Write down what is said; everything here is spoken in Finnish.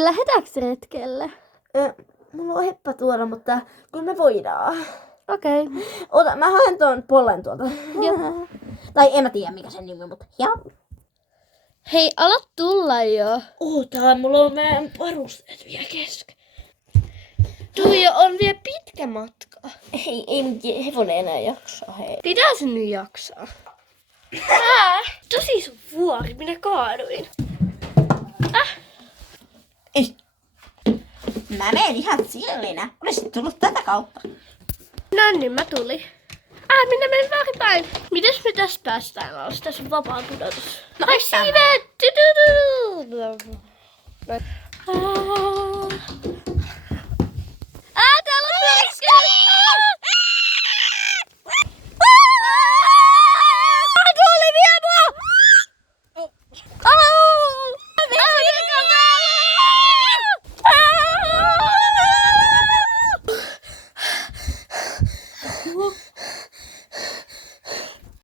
Lähdetäänkö retkelle? Mulla on heppa tuoda, mutta kyllä me voidaan. Okei. Ota, mä haen tuon pollen tuolta. Joo. Tai en mä tiedä mikä sen nimi on, mutta Hei, ala tulla jo. Mulla on meidän varusteet vielä kesken. Tuija, on vielä pitkä matka. Ei hevonen enää jaksaa, hei. Pitää sen nyt jaksaa. Tosi sun vuori, minä kaaduin. Ei. Mä menen ihan sillinä. Olisit tullut tätä kautta. No niin, mä tulin. Minä menen väärinpäin. Mites me tästä päästään alas? Tässä on vapaa pudotus. No, Ai siivet!